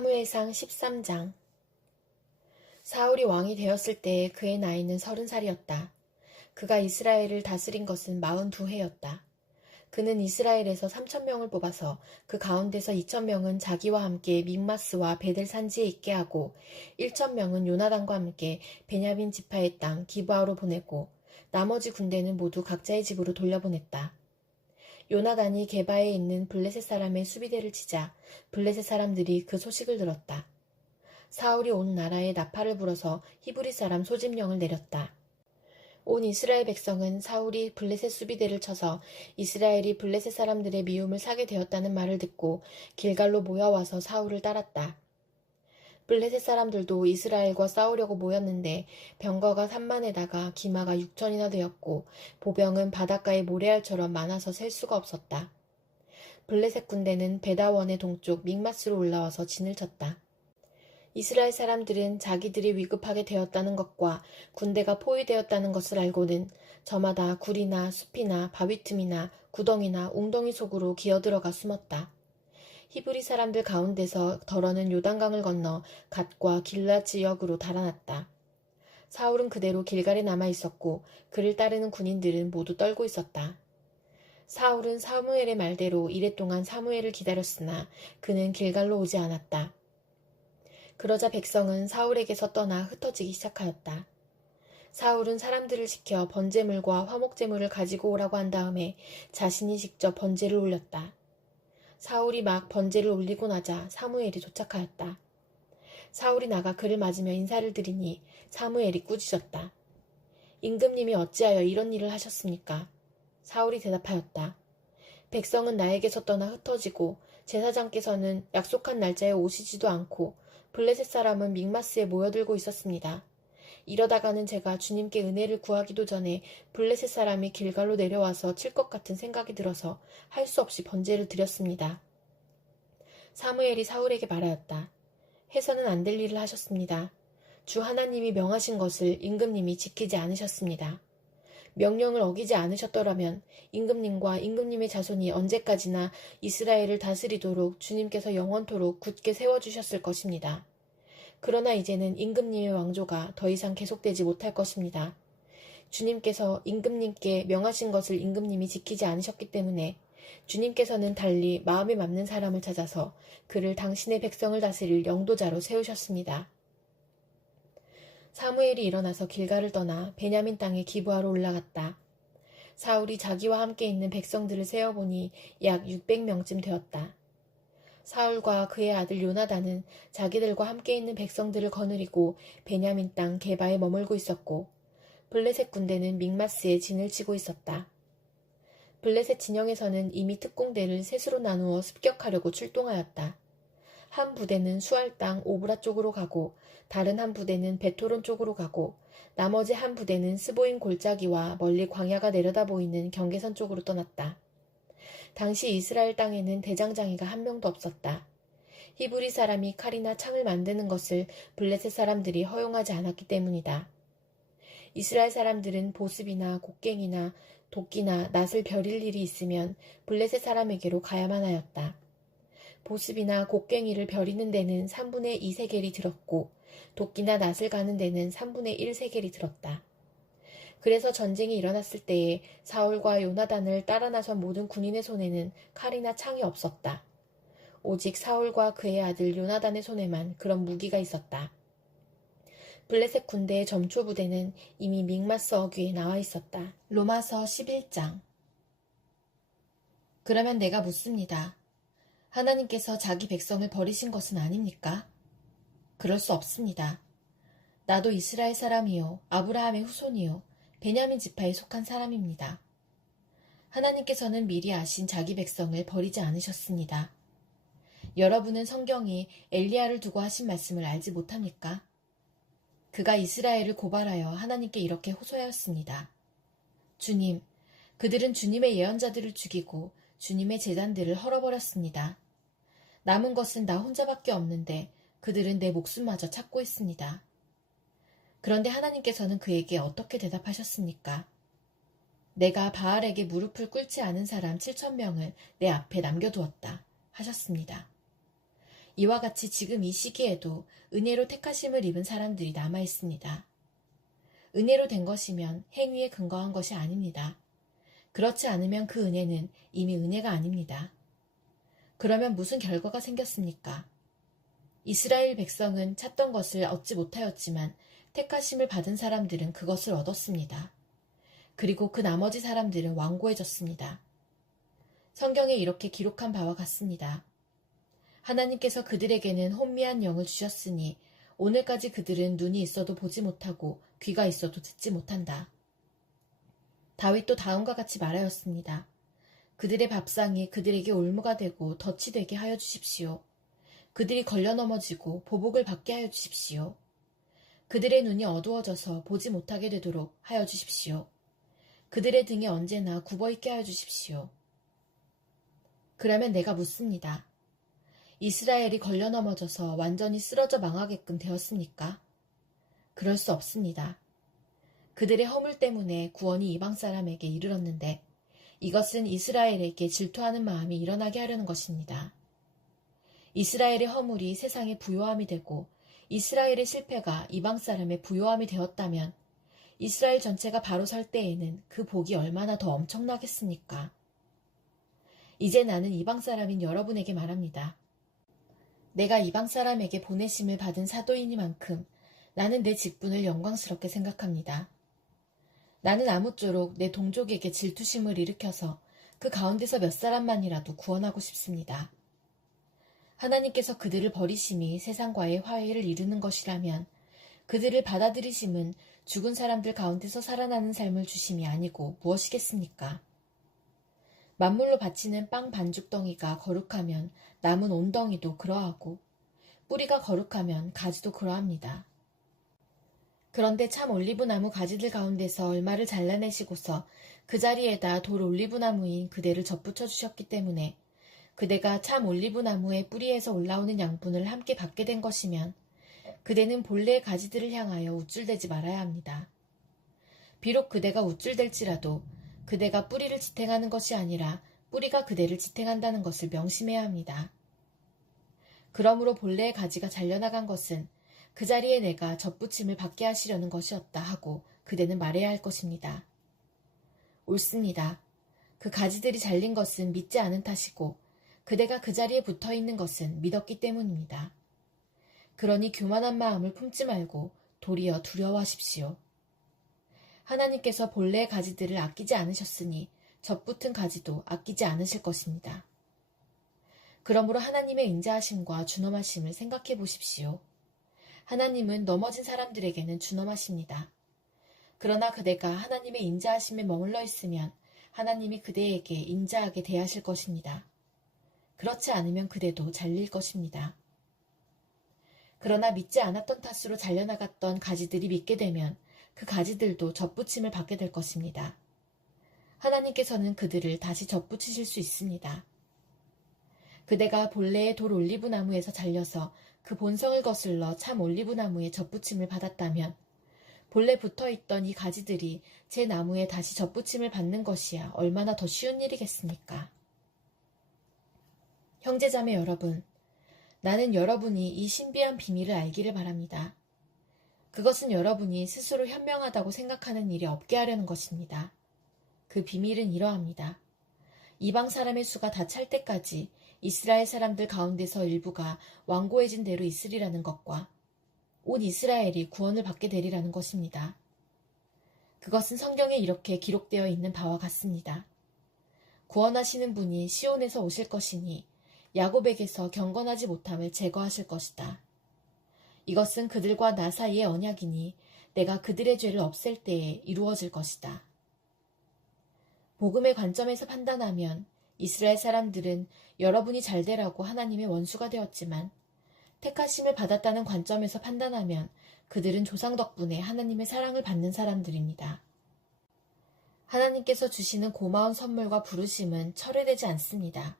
사무엘상 13장. 사울이 왕이 되었을 때 그의 나이는 30살이었다. 그가 이스라엘을 다스린 것은 42해였다. 그는 이스라엘에서 3,000명을 뽑아서 그 가운데서 2,000명은 자기와 함께 믹마스와 베델 산지에 있게 하고 1,000명은 요나단과 함께 베냐민 지파의 땅 기브아로 보내고 나머지 군대는 모두 각자의 집으로 돌려보냈다. 요나단이 게바에 있는 블레셋 사람의 수비대를 치자 블레셋 사람들이 그 소식을 들었다. 사울이 온 나라에 나팔을 불어서 히브리 사람 소집령을 내렸다. 온 이스라엘 백성은 사울이 블레셋 수비대를 쳐서 이스라엘이 블레셋 사람들의 미움을 사게 되었다는 말을 듣고 길갈로 모여와서 사울을 따랐다. 블레셋 사람들도 이스라엘과 싸우려고 모였는데 병거가 3만에다가 기마가 6천이나 되었고 보병은 바닷가의 모래알처럼 많아서 셀 수가 없었다. 블레셋 군대는 베다원의 동쪽 믹마스로 올라와서 진을 쳤다. 이스라엘 사람들은 자기들이 위급하게 되었다는 것과 군대가 포위되었다는 것을 알고는 저마다 굴이나 숲이나 바위 틈이나 구덩이나 웅덩이 속으로 기어들어가 숨었다. 히브리 사람들 가운데서 더러는 요단강을 건너 갓과 길라 지역으로 달아났다. 사울은 그대로 길갈에 남아 있었고 그를 따르는 군인들은 모두 떨고 있었다. 사울은 사무엘의 말대로 이랫동안 사무엘을 기다렸으나 그는 길갈로 오지 않았다. 그러자 백성은 사울에게서 떠나 흩어지기 시작하였다. 사울은 사람들을 시켜 번제물과 화목제물을 가지고 오라고 한 다음에 자신이 직접 번제를 올렸다. 사울이 막 번제를 올리고 나자 사무엘이 도착하였다. 사울이 나가 그를 맞으며 인사를 드리니 사무엘이 꾸짖었다. 임금님이 어찌하여 이런 일을 하셨습니까? 사울이 대답하였다. 백성은 나에게서 떠나 흩어지고 제사장께서는 약속한 날짜에 오시지도 않고 블레셋 사람은 믹마스에 모여들고 있었습니다. 이러다가는 제가 주님께 은혜를 구하기도 전에 블레셋 사람이 길갈로 내려와서 칠 것 같은 생각이 들어서 할 수 없이 번제를 드렸습니다. 사무엘이 사울에게 말하였다. 해서는 안 될 일을 하셨습니다. 주 하나님이 명하신 것을 임금님이 지키지 않으셨습니다. 명령을 어기지 않으셨더라면 임금님과 임금님의 자손이 언제까지나 이스라엘을 다스리도록 주님께서 영원토록 굳게 세워주셨을 것입니다. 그러나 이제는 임금님의 왕조가 더 이상 계속되지 못할 것입니다. 주님께서 임금님께 명하신 것을 임금님이 지키지 않으셨기 때문에 주님께서는 달리 마음에 맞는 사람을 찾아서 그를 당신의 백성을 다스릴 영도자로 세우셨습니다. 사무엘이 일어나서 길갈을 떠나 베냐민 땅의 기브아로 올라갔다. 사울이 자기와 함께 있는 백성들을 세어보니 약 600명쯤 되었다. 사울과 그의 아들 요나단은 자기들과 함께 있는 백성들을 거느리고 베냐민 땅 게바에 머물고 있었고 블레셋 군대는 믹마스에 진을 치고 있었다. 블레셋 진영에서는 이미 특공대를 셋으로 나누어 습격하려고 출동하였다. 한 부대는 수알 땅 오브라 쪽으로 가고 다른 한 부대는 베토론 쪽으로 가고 나머지 한 부대는 스보임 골짜기와 멀리 광야가 내려다 보이는 경계선 쪽으로 떠났다. 당시 이스라엘 땅에는 대장장이가 한 명도 없었다. 히브리 사람이 칼이나 창을 만드는 것을 블레셋 사람들이 허용하지 않았기 때문이다. 이스라엘 사람들은 보습이나 곡괭이나 도끼나 낫을 벼릴 일이 있으면 블레셋 사람에게로 가야만 하였다. 보습이나 곡괭이를 벼리는 데는 3분의 2 세겔이 들었고 도끼나 낫을 가는 데는 3분의 1 세겔이 들었다. 그래서 전쟁이 일어났을 때에 사울과 요나단을 따라 나선 모든 군인의 손에는 칼이나 창이 없었다. 오직 사울과 그의 아들 요나단의 손에만 그런 무기가 있었다. 블레셋 군대의 점초 부대는 이미 믹마스 어귀에 나와 있었다. 로마서 11장. 그러면 내가 묻습니다. 하나님께서 자기 백성을 버리신 것은 아닙니까? 그럴 수 없습니다. 나도 이스라엘 사람이요 아브라함의 후손이요 베냐민 지파에 속한 사람입니다. 하나님께서는 미리 아신 자기 백성을 버리지 않으셨습니다. 여러분은 성경이 엘리야를 두고 하신 말씀을 알지 못합니까? 그가 이스라엘을 고발하여 하나님께 이렇게 호소하였습니다. 주님, 그들은 주님의 예언자들을 죽이고 주님의 제단들을 헐어버렸습니다. 남은 것은 나 혼자밖에 없는데 그들은 내 목숨마저 찾고 있습니다. 그런데 하나님께서는 그에게 어떻게 대답하셨습니까? 내가 바알에게 무릎을 꿇지 않은 사람 7,000명을 내 앞에 남겨두었다 하셨습니다. 이와 같이 지금 이 시기에도 은혜로 택하심을 입은 사람들이 남아 있습니다. 은혜로 된 것이면 행위에 근거한 것이 아닙니다. 그렇지 않으면 그 은혜는 이미 은혜가 아닙니다. 그러면 무슨 결과가 생겼습니까? 이스라엘 백성은 찾던 것을 얻지 못하였지만 택하심을 받은 사람들은 그것을 얻었습니다. 그리고 그 나머지 사람들은 완고해졌습니다. 성경에 이렇게 기록한 바와 같습니다. 하나님께서 그들에게는 혼미한 영을 주셨으니 오늘까지 그들은 눈이 있어도 보지 못하고 귀가 있어도 듣지 못한다. 다윗도 다음과 같이 말하였습니다. 그들의 밥상이 그들에게 올무가 되고 덫이 되게 하여 주십시오. 그들이 걸려 넘어지고 보복을 받게 하여 주십시오. 그들의 눈이 어두워져서 보지 못하게 되도록 하여 주십시오. 그들의 등이 언제나 굽어있게 하여 주십시오. 그러면 내가 묻습니다. 이스라엘이 걸려 넘어져서 완전히 쓰러져 망하게끔 되었습니까? 그럴 수 없습니다. 그들의 허물 때문에 구원이 이방 사람에게 이르렀는데 이것은 이스라엘에게 질투하는 마음이 일어나게 하려는 것입니다. 이스라엘의 허물이 세상의 부요함이 되고 이스라엘의 실패가 이방 사람의 부요함이 되었다면 이스라엘 전체가 바로 설 때에는 그 복이 얼마나 더 엄청나겠습니까? 이제 나는 이방 사람인 여러분에게 말합니다. 내가 이방 사람에게 보내심을 받은 사도이니만큼 나는 내 직분을 영광스럽게 생각합니다. 나는 아무쪼록 내 동족에게 질투심을 일으켜서 그 가운데서 몇 사람만이라도 구원하고 싶습니다. 하나님께서 그들을 버리심이 세상과의 화해를 이루는 것이라면 그들을 받아들이심은 죽은 사람들 가운데서 살아나는 삶을 주심이 아니고 무엇이겠습니까? 만물로 바치는 빵 반죽덩이가 거룩하면 남은 온덩이도 그러하고 뿌리가 거룩하면 가지도 그러합니다. 그런데 참 올리브나무 가지들 가운데서 얼마를 잘라내시고서 그 자리에다 돌 올리브나무인 그대를 접붙여 주셨기 때문에 그대가 참 올리브나무의 뿌리에서 올라오는 양분을 함께 받게 된 것이면 그대는 본래의 가지들을 향하여 우쭐대지 말아야 합니다. 비록 그대가 우쭐댈지라도 그대가 뿌리를 지탱하는 것이 아니라 뿌리가 그대를 지탱한다는 것을 명심해야 합니다. 그러므로 본래의 가지가 잘려나간 것은 그 자리에 내가 접붙임을 받게 하시려는 것이었다 하고 그대는 말해야 할 것입니다. 옳습니다. 그 가지들이 잘린 것은 믿지 않은 탓이고 그대가 그 자리에 붙어 있는 것은 믿었기 때문입니다. 그러니 교만한 마음을 품지 말고 도리어 두려워하십시오. 하나님께서 본래의 가지들을 아끼지 않으셨으니 접붙은 가지도 아끼지 않으실 것입니다. 그러므로 하나님의 인자하심과 준엄하심을 생각해 보십시오. 하나님은 넘어진 사람들에게는 준엄하십니다. 그러나 그대가 하나님의 인자하심에 머물러 있으면 하나님이 그대에게 인자하게 대하실 것입니다. 그렇지 않으면 그대도 잘릴 것입니다. 그러나 믿지 않았던 탓으로 잘려나갔던 가지들이 믿게 되면 그 가지들도 접붙임을 받게 될 것입니다. 하나님께서는 그들을 다시 접붙이실 수 있습니다. 그대가 본래의 돌 올리브나무에서 잘려서 그 본성을 거슬러 참 올리브나무에 접붙임을 받았다면 본래 붙어있던 이 가지들이 제 나무에 다시 접붙임을 받는 것이야 얼마나 더 쉬운 일이겠습니까? 형제자매 여러분, 나는 여러분이 이 신비한 비밀을 알기를 바랍니다. 그것은 여러분이 스스로 현명하다고 생각하는 일이 없게 하려는 것입니다. 그 비밀은 이러합니다. 이방 사람의 수가 다 찰 때까지 이스라엘 사람들 가운데서 일부가 완고해진 대로 있으리라는 것과 온 이스라엘이 구원을 받게 되리라는 것입니다. 그것은 성경에 이렇게 기록되어 있는 바와 같습니다. 구원하시는 분이 시온에서 오실 것이니 야곱에게서 경건하지 못함을 제거하실 것이다. 이것은 그들과 나 사이의 언약이니 내가 그들의 죄를 없앨 때에 이루어질 것이다. 복음의 관점에서 판단하면 이스라엘 사람들은 여러분이 잘되라고 하나님의 원수가 되었지만 택하심을 받았다는 관점에서 판단하면 그들은 조상 덕분에 하나님의 사랑을 받는 사람들입니다. 하나님께서 주시는 고마운 선물과 부르심은 철회되지 않습니다.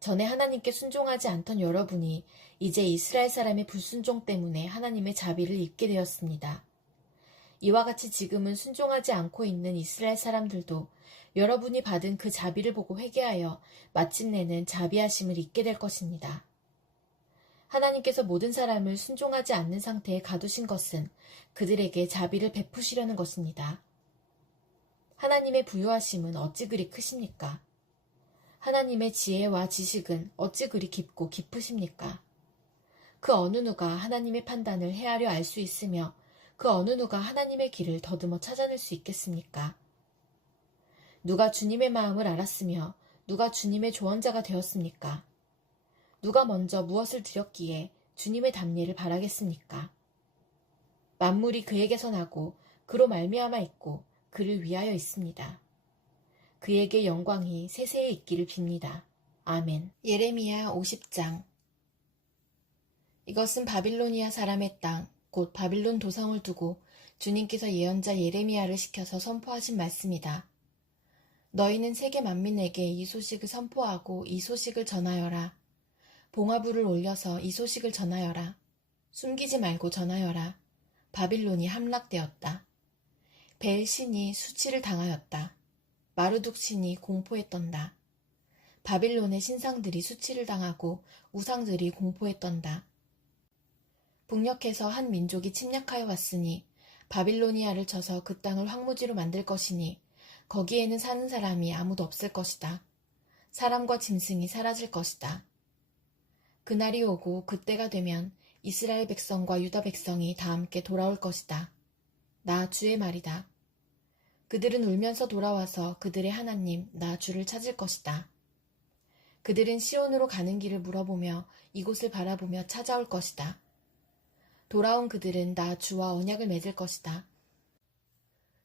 전에 하나님께 순종하지 않던 여러분이 이제 이스라엘 사람의 불순종 때문에 하나님의 자비를 입게 되었습니다. 이와 같이 지금은 순종하지 않고 있는 이스라엘 사람들도 여러분이 받은 그 자비를 보고 회개하여 마침내는 자비하심을 입게 될 것입니다. 하나님께서 모든 사람을 순종하지 않는 상태에 가두신 것은 그들에게 자비를 베푸시려는 것입니다. 하나님의 부요하심은 어찌 그리 크십니까? 하나님의 지혜와 지식은 어찌 그리 깊고 깊으십니까? 그 어느 누가 하나님의 판단을 헤아려 알 수 있으며 그 어느 누가 하나님의 길을 더듬어 찾아낼 수 있겠습니까? 누가 주님의 마음을 알았으며 누가 주님의 조언자가 되었습니까? 누가 먼저 무엇을 드렸기에 주님의 답례를 바라겠습니까? 만물이 그에게서 나고 그로 말미암아 있고 그를 위하여 있습니다. 그에게 영광이 세세에 있기를 빕니다. 아멘. 예레미야 50장. 이것은 바빌로니아 사람의 땅, 곧 바빌론 도성을 두고 주님께서 예언자 예레미야를 시켜서 선포하신 말씀이다. 너희는 세계 만민에게 이 소식을 선포하고 이 소식을 전하여라. 봉화불을 올려서 이 소식을 전하여라. 숨기지 말고 전하여라. 바빌론이 함락되었다. 벨 신이 수치를 당하였다. 마르둑 신이 공포에 떤다. 바빌론의 신상들이 수치를 당하고 우상들이 공포에 떤다. 북녘에서 한 민족이 침략하여 왔으니 바빌로니아를 쳐서 그 땅을 황무지로 만들 것이니 거기에는 사는 사람이 아무도 없을 것이다. 사람과 짐승이 사라질 것이다. 그날이 오고 그때가 되면 이스라엘 백성과 유다 백성이 다 함께 돌아올 것이다. 나 주의 말이다. 그들은 울면서 돌아와서 그들의 하나님 나 주를 찾을 것이다. 그들은 시온으로 가는 길을 물어보며 이곳을 바라보며 찾아올 것이다. 돌아온 그들은 나 주와 언약을 맺을 것이다.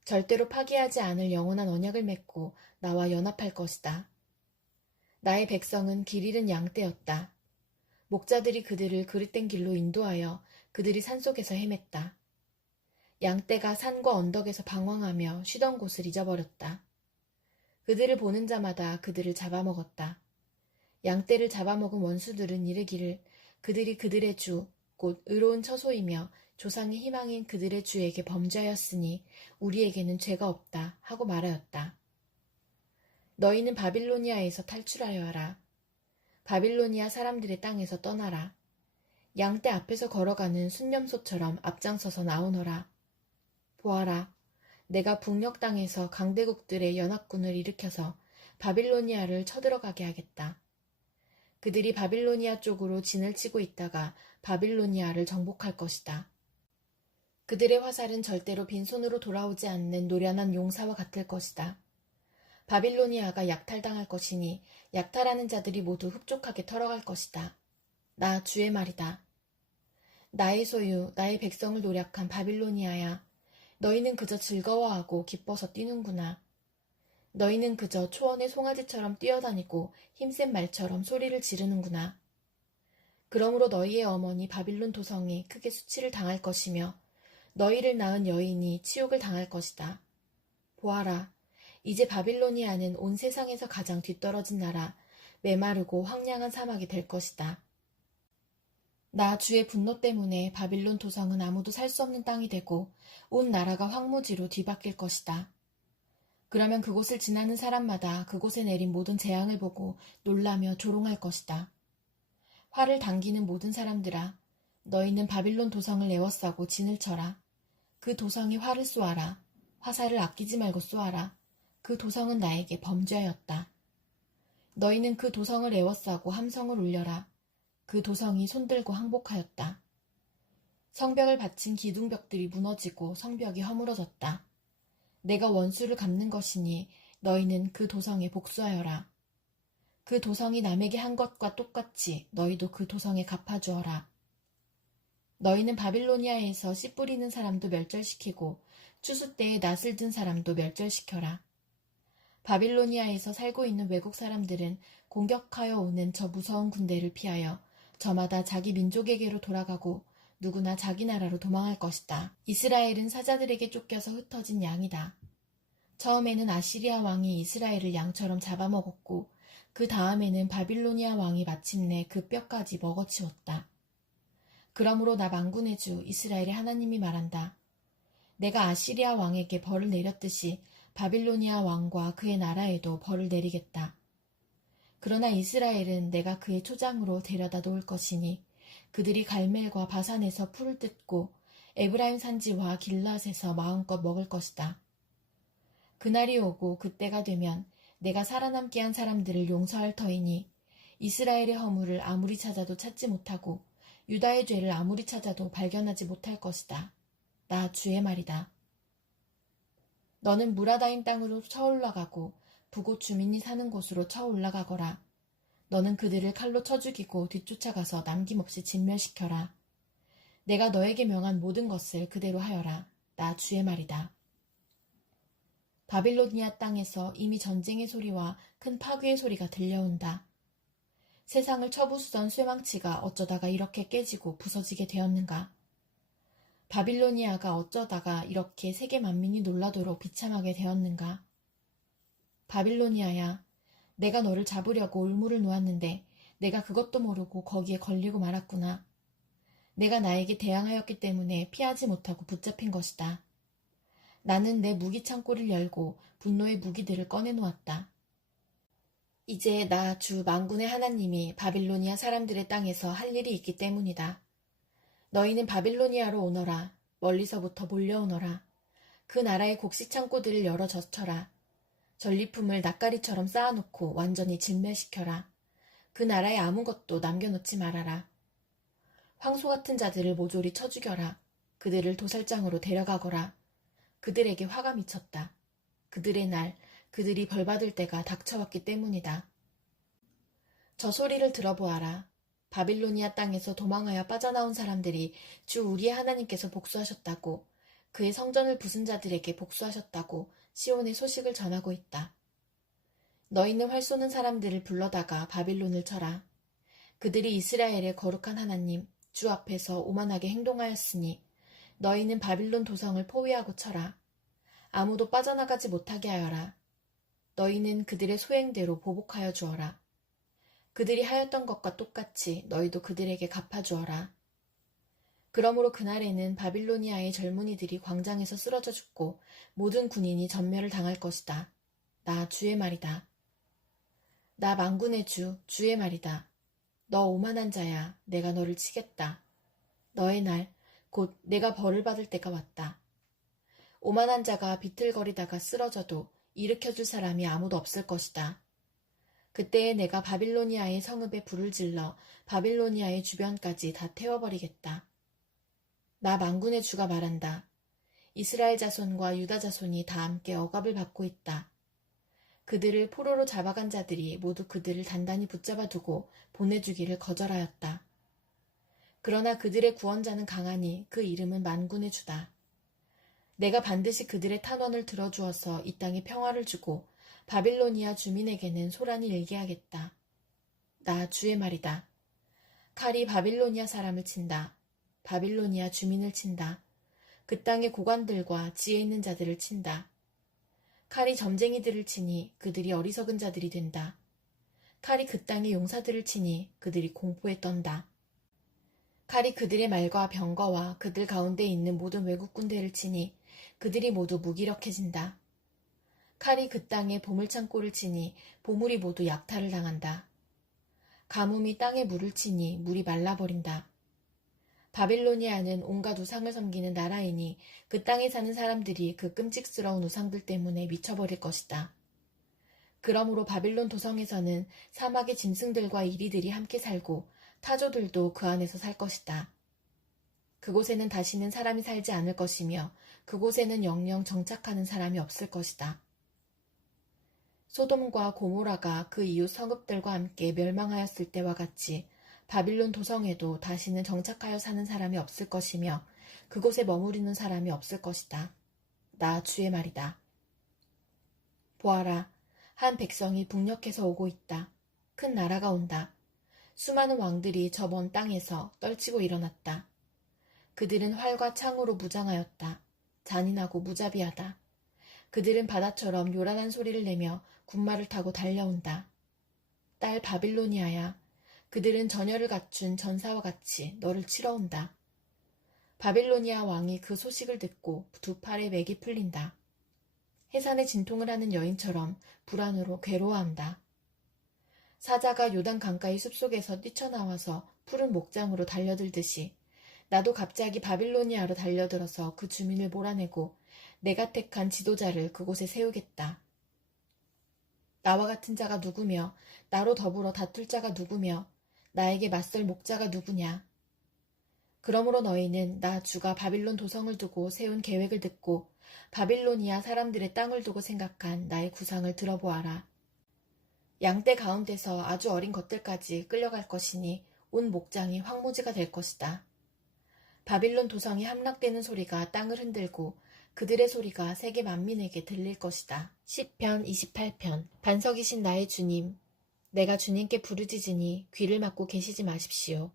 절대로 파기하지 않을 영원한 언약을 맺고 나와 연합할 것이다. 나의 백성은 길 잃은 양떼였다. 목자들이 그들을 그릇된 길로 인도하여 그들이 산속에서 헤맸다. 양떼가 산과 언덕에서 방황하며 쉬던 곳을 잊어버렸다. 그들을 보는 자마다 그들을 잡아먹었다. 양떼를 잡아먹은 원수들은 이르기를 그들이 그들의 주, 곧 의로운 처소이며 조상의 희망인 그들의 주에게 범죄하였으니 우리에게는 죄가 없다 하고 말하였다. 너희는 바빌로니아에서 탈출하여 하라. 바빌로니아 사람들의 땅에서 떠나라. 양떼 앞에서 걸어가는 순념소처럼 앞장서서 나오너라. 보아라, 내가 북녘 땅에서 강대국들의 연합군을 일으켜서 바빌로니아를 쳐들어가게 하겠다. 그들이 바빌로니아 쪽으로 진을 치고 있다가 바빌로니아를 정복할 것이다. 그들의 화살은 절대로 빈손으로 돌아오지 않는 노련한 용사와 같을 것이다. 바빌로니아가 약탈당할 것이니 약탈하는 자들이 모두 흡족하게 털어갈 것이다. 나 주의 말이다. 나의 소유, 나의 백성을 노략한 바빌로니아야. 너희는 그저 즐거워하고 기뻐서 뛰는구나. 너희는 그저 초원의 송아지처럼 뛰어다니고 힘센 말처럼 소리를 지르는구나. 그러므로 너희의 어머니 바빌론 도성이 크게 수치를 당할 것이며 너희를 낳은 여인이 치욕을 당할 것이다. 보아라, 이제 바빌로니아는 온 세상에서 가장 뒤떨어진 나라, 메마르고 황량한 사막이 될 것이다. 나 주의 분노 때문에 바빌론 도성은 아무도 살 수 없는 땅이 되고 온 나라가 황무지로 뒤바뀔 것이다. 그러면 그곳을 지나는 사람마다 그곳에 내린 모든 재앙을 보고 놀라며 조롱할 것이다. 화를 당기는 모든 사람들아, 너희는 바빌론 도성을 에워싸고 진을 쳐라. 그 도성에 화를 쏘아라. 화살을 아끼지 말고 쏘아라. 그 도성은 나에게 범죄하였다. 너희는 그 도성을 에워싸고 함성을 울려라. 그 도성이 손들고 항복하였다. 성벽을 받친 기둥벽들이 무너지고 성벽이 허물어졌다. 내가 원수를 갚는 것이니 너희는 그 도성에 복수하여라. 그 도성이 남에게 한 것과 똑같이 너희도 그 도성에 갚아주어라. 너희는 바빌로니아에서 씨 뿌리는 사람도 멸절시키고 추수 때에 낫을 든 사람도 멸절시켜라. 바빌로니아에서 살고 있는 외국 사람들은 공격하여 오는 저 무서운 군대를 피하여 저마다 자기 민족에게로 돌아가고 누구나 자기 나라로 도망할 것이다. 이스라엘은 사자들에게 쫓겨서 흩어진 양이다. 처음에는 아시리아 왕이 이스라엘을 양처럼 잡아먹었고 그 다음에는 바빌로니아 왕이 마침내 그 뼈까지 먹어치웠다. 그러므로 나 만군의 주 이스라엘의 하나님이 말한다. 내가 아시리아 왕에게 벌을 내렸듯이 바빌로니아 왕과 그의 나라에도 벌을 내리겠다. 그러나 이스라엘은 내가 그의 초장으로 데려다 놓을 것이니 그들이 갈멜과 바산에서 풀을 뜯고 에브라임 산지와 길앗에서 마음껏 먹을 것이다. 그날이 오고 그때가 되면 내가 살아남게 한 사람들을 용서할 터이니 이스라엘의 허물을 아무리 찾아도 찾지 못하고 유다의 죄를 아무리 찾아도 발견하지 못할 것이다. 나 주의 말이다. 너는 무라다임 땅으로 쳐올라가고 북곳 주민이 사는 곳으로 쳐올라가거라. 너는 그들을 칼로 쳐 죽이고 뒤쫓아가서 남김없이 진멸시켜라. 내가 너에게 명한 모든 것을 그대로 하여라. 나 주의 말이다. 바빌로니아 땅에서 이미 전쟁의 소리와 큰 파괴의 소리가 들려온다. 세상을 쳐부수던 쇠망치가 어쩌다가 이렇게 깨지고 부서지게 되었는가? 바빌로니아가 어쩌다가 이렇게 세계 만민이 놀라도록 비참하게 되었는가? 바빌로니아야, 내가 너를 잡으려고 올무를 놓았는데 내가 그것도 모르고 거기에 걸리고 말았구나. 내가 나에게 대항하였기 때문에 피하지 못하고 붙잡힌 것이다. 나는 내 무기 창고를 열고 분노의 무기들을 꺼내놓았다. 이제 나 주 만군의 하나님이 바빌로니아 사람들의 땅에서 할 일이 있기 때문이다. 너희는 바빌로니아로 오너라. 멀리서부터 몰려오너라. 그 나라의 곡식 창고들을 열어 젖혀라. 전리품을 낯가리처럼 쌓아놓고 완전히 진멸시켜라. 그 나라에 아무것도 남겨놓지 말아라. 황소 같은 자들을 모조리 쳐 죽여라. 그들을 도살장으로 데려가거라. 그들에게 화가 미쳤다. 그들의 날, 그들이 벌받을 때가 닥쳐왔기 때문이다. 저 소리를 들어보아라. 바빌로니아 땅에서 도망하여 빠져나온 사람들이 주 우리의 하나님께서 복수하셨다고, 그의 성전을 부순 자들에게 복수하셨다고 시온의 소식을 전하고 있다. 너희는 활 쏘는 사람들을 불러다가 바빌론을 쳐라. 그들이 이스라엘의 거룩한 하나님 주 앞에서 오만하게 행동하였으니 너희는 바빌론 도성을 포위하고 쳐라. 아무도 빠져나가지 못하게 하여라. 너희는 그들의 소행대로 보복하여 주어라. 그들이 하였던 것과 똑같이 너희도 그들에게 갚아주어라. 그러므로 그날에는 바빌로니아의 젊은이들이 광장에서 쓰러져 죽고 모든 군인이 전멸을 당할 것이다. 나 주의 말이다. 나 만군의 주, 주의 말이다. 너 오만한 자야, 내가 너를 치겠다. 너의 날, 곧 내가 벌을 받을 때가 왔다. 오만한 자가 비틀거리다가 쓰러져도 일으켜줄 사람이 아무도 없을 것이다. 그때에 내가 바빌로니아의 성읍에 불을 질러 바빌로니아의 주변까지 다 태워버리겠다. 나 만군의 주가 말한다. 이스라엘 자손과 유다 자손이 다 함께 억압을 받고 있다. 그들을 포로로 잡아간 자들이 모두 그들을 단단히 붙잡아 두고 보내주기를 거절하였다. 그러나 그들의 구원자는 강하니 그 이름은 만군의 주다. 내가 반드시 그들의 탄원을 들어주어서 이 땅에 평화를 주고 바빌로니아 주민에게는 소란이 일게 하겠다. 나 주의 말이다. 칼이 바빌로니아 사람을 친다. 바빌로니아 주민을 친다. 그 땅의 고관들과 지혜 있는 자들을 친다. 칼이 점쟁이들을 치니 그들이 어리석은 자들이 된다. 칼이 그 땅의 용사들을 치니 그들이 공포에 떤다. 칼이 그들의 말과 병거와 그들 가운데 있는 모든 외국 군대를 치니 그들이 모두 무기력해진다. 칼이 그 땅의 보물창고를 치니 보물이 모두 약탈을 당한다. 가뭄이 땅에 물을 치니 물이 말라버린다. 바빌로니아는 온갖 우상을 섬기는 나라이니 그 땅에 사는 사람들이 그 끔찍스러운 우상들 때문에 미쳐버릴 것이다. 그러므로 바빌론 도성에서는 사막의 짐승들과 이리들이 함께 살고 타조들도 그 안에서 살 것이다. 그곳에는 다시는 사람이 살지 않을 것이며 그곳에는 영영 정착하는 사람이 없을 것이다. 소돔과 고모라가 그 이웃 성읍들과 함께 멸망하였을 때와 같이 바빌론 도성에도 다시는 정착하여 사는 사람이 없을 것이며 그곳에 머무르는 사람이 없을 것이다. 나 주의 말이다. 보아라, 한 백성이 북녘에서 오고 있다. 큰 나라가 온다. 수많은 왕들이 저 먼 땅에서 떨치고 일어났다. 그들은 활과 창으로 무장하였다. 잔인하고 무자비하다. 그들은 바다처럼 요란한 소리를 내며 군마를 타고 달려온다. 딸 바빌로니아야, 그들은 전열을 갖춘 전사와 같이 너를 치러 온다. 바빌로니아 왕이 그 소식을 듣고 두 팔에 맥이 풀린다. 해산에 진통을 하는 여인처럼 불안으로 괴로워한다. 사자가 요단 강가의 숲속에서 뛰쳐나와서 푸른 목장으로 달려들듯이 나도 갑자기 바빌로니아로 달려들어서 그 주민을 몰아내고 내가 택한 지도자를 그곳에 세우겠다. 나와 같은 자가 누구며 나로 더불어 다툴 자가 누구며 나에게 맞설 목자가 누구냐. 그러므로 너희는 나 주가 바빌론 도성을 두고 세운 계획을 듣고 바빌로니아 사람들의 땅을 두고 생각한 나의 구상을 들어보아라. 양떼 가운데서 아주 어린 것들까지 끌려갈 것이니 온 목장이 황무지가 될 것이다. 바빌론 도성이 함락되는 소리가 땅을 흔들고 그들의 소리가 세계 만민에게 들릴 것이다. 시편 28편. 반석이신 나의 주님, 내가 주님께 부르짖으니 귀를 막고 계시지 마십시오.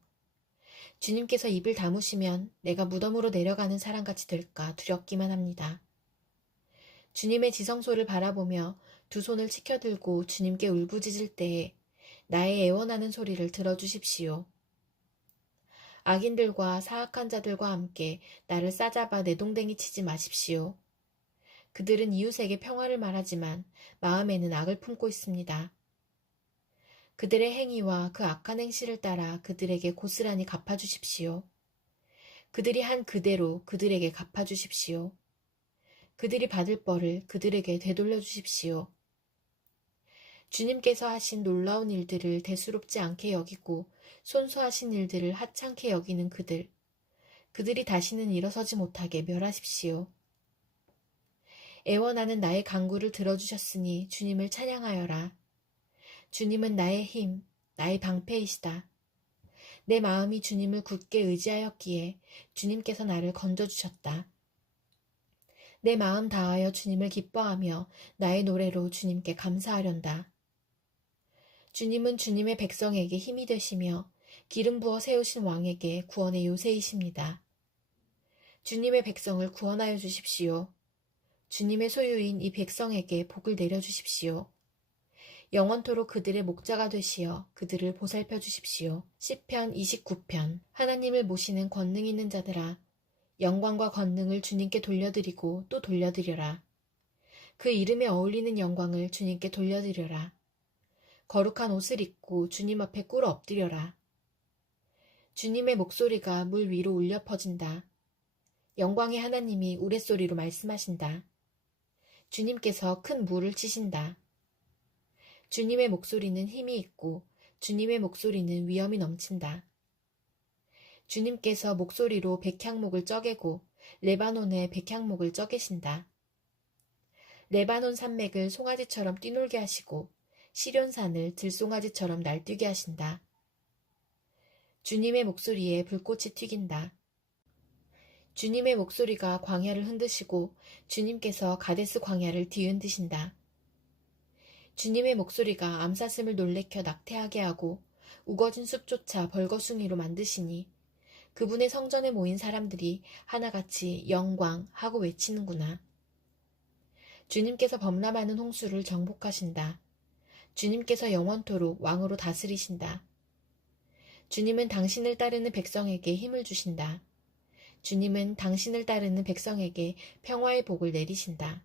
주님께서 입을 다무시면 내가 무덤으로 내려가는 사람같이 될까 두렵기만 합니다. 주님의 지성소를 바라보며 두 손을 치켜들고 주님께 울부짖을 때에 나의 애원하는 소리를 들어주십시오. 악인들과 사악한 자들과 함께 나를 싸잡아 내동댕이 치지 마십시오. 그들은 이웃에게 평화를 말하지만 마음에는 악을 품고 있습니다. 그들의 행위와 그 악한 행실을 따라 그들에게 고스란히 갚아주십시오. 그들이 한 그대로 그들에게 갚아주십시오. 그들이 받을 벌을 그들에게 되돌려 주십시오. 주님께서 하신 놀라운 일들을 대수롭지 않게 여기고 손수하신 일들을 하찮게 여기는 그들이 다시는 일어서지 못하게 멸하십시오. 애원하는 나의 간구를 들어주셨으니 주님을 찬양하여라. 주님은 나의 힘, 나의 방패이시다. 내 마음이 주님을 굳게 의지하였기에 주님께서 나를 건져주셨다. 내 마음 다하여 주님을 기뻐하며 나의 노래로 주님께 감사하련다. 주님은 주님의 백성에게 힘이 되시며 기름 부어 세우신 왕에게 구원의 요새이십니다. 주님의 백성을 구원하여 주십시오. 주님의 소유인 이 백성에게 복을 내려주십시오. 영원토록 그들의 목자가 되시어 그들을 보살펴 주십시오. 시편 29편. 하나님을 모시는 권능 있는 자들아, 영광과 권능을 주님께 돌려드리고 또 돌려드려라. 그 이름에 어울리는 영광을 주님께 돌려드려라. 거룩한 옷을 입고 주님 앞에 꿇어 엎드려라. 주님의 목소리가 물 위로 울려 퍼진다. 영광의 하나님이 우레소리로 말씀하신다. 주님께서 큰 물을 치신다. 주님의 목소리는 힘이 있고 주님의 목소리는 위엄이 넘친다. 주님께서 목소리로 백향목을 쪄개고 레바논의 백향목을 쪄개신다. 레바논 산맥을 송아지처럼 뛰놀게 하시고 시련산을 들송아지처럼 날뛰게 하신다. 주님의 목소리에 불꽃이 튀긴다. 주님의 목소리가 광야를 흔드시고 주님께서 가데스 광야를 뒤흔드신다. 주님의 목소리가 암사슴을 놀래켜 낙태하게 하고 우거진 숲조차 벌거숭이로 만드시니 그분의 성전에 모인 사람들이 하나같이 영광 하고 외치는구나. 주님께서 범람하는 홍수를 정복하신다. 주님께서 영원토록 왕으로 다스리신다. 주님은 당신을 따르는 백성에게 힘을 주신다. 주님은 당신을 따르는 백성에게 평화의 복을 내리신다.